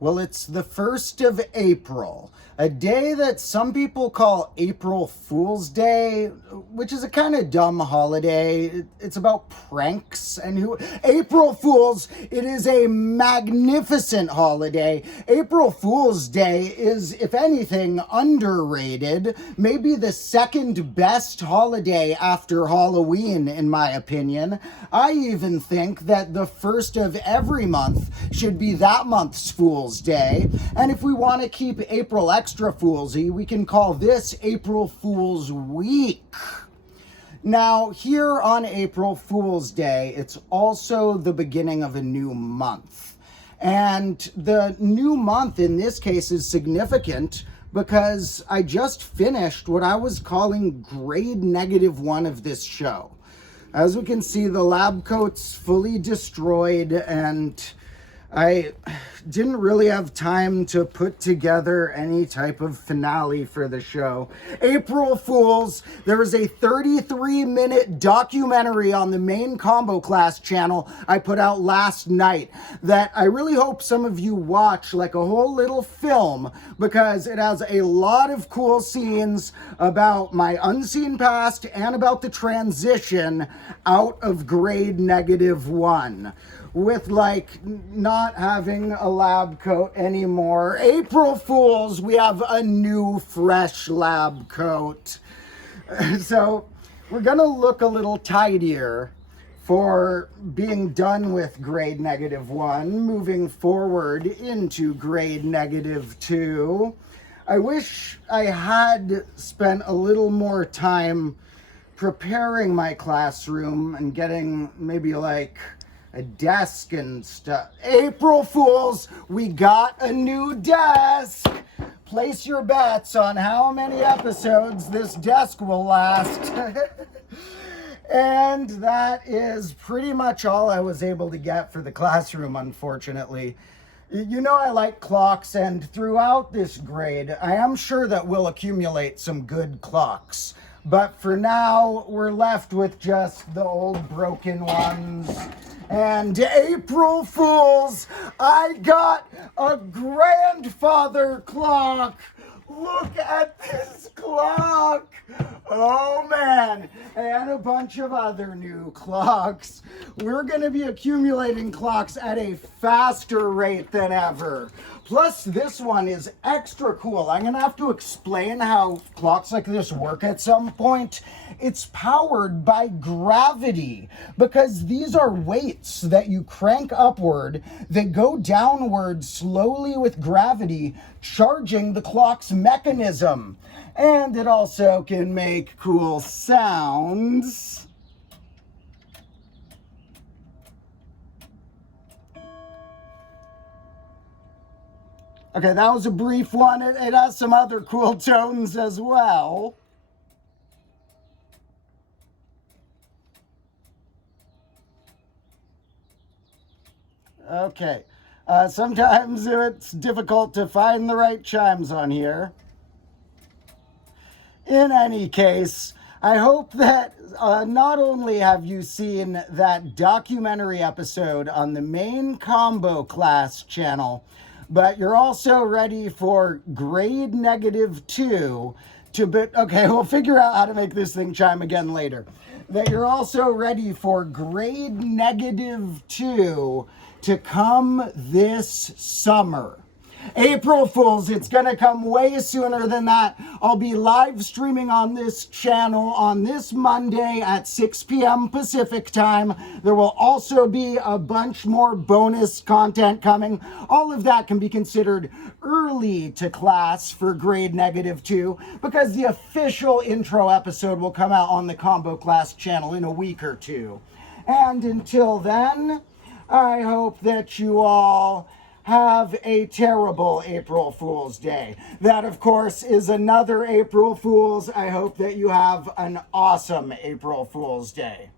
Well, it's the 1st of April, a day that some people call April Fool's Day, which is a kind of dumb holiday. It's about pranks and who. April Fools, it is a magnificent holiday. April Fool's Day is, if anything, underrated. Maybe the second best holiday after Halloween, in my opinion. I even think that the first of every month should be that month's Fool's Day. And if we want to keep April extra foolsy, we can call this April Fool's Week. Now, here on April Fool's Day, it's also the beginning of a new month. And the new month in this case is significant because I just finished what I was calling grade -1 of this show. As we can see, the lab coat's fully destroyed, and I didn't really have time to put together any type of finale for the show. April Fools, there is a 33-minute documentary on the main Combo Class channel I put out last night that I really hope some of you watch, like a whole little film, because it has a lot of cool scenes about my unseen past and about the transition out of grade -1. With like not having a lab coat anymore. April Fools, we have a new fresh lab coat. So we're gonna look a little tidier for being done with grade -1, moving forward into grade -2. I wish I had spent a little more time preparing my classroom and getting maybe like a desk and stuff. April Fools, we got a new desk. Place your bets on how many episodes this desk will last. And that is pretty much all I was able to get for the classroom, unfortunately. You know I like clocks, and throughout this grade, I am sure that we'll accumulate some good clocks. But for now, we're left with just the old broken ones. And April Fools, I got a grandfather clock. Look at this clock. Oh man, and a bunch of other new clocks. We're gonna be accumulating clocks at a faster rate than ever. Plus, this one is extra cool. I'm gonna have to explain how clocks like this work at some point. It's powered by gravity because these are weights that you crank upward. They go downward slowly with gravity, charging the clock's mechanism. And it also can make cool sounds. Okay, that was a brief one. It has some other cool tones as well. Okay, sometimes it's difficult to find the right chimes on here. In any case, I hope that not only have you seen that documentary episode on the main Combo Class channel, but you're also ready for grade -2 okay, we'll figure out how to make this thing chime again later. That you're also ready for grade -2 to come this summer. April Fools, it's gonna come way sooner than that. I'll be live streaming on this channel on this Monday at 6 p.m. Pacific time. There will also be a bunch more bonus content coming. All of that can be considered early to class for grade -2 because the official intro episode will come out on the Combo Class channel in a week or two. And until then, I hope that you all have a terrible April Fool's Day. That, of course, is another April Fool's. I hope that you have an awesome April Fool's Day.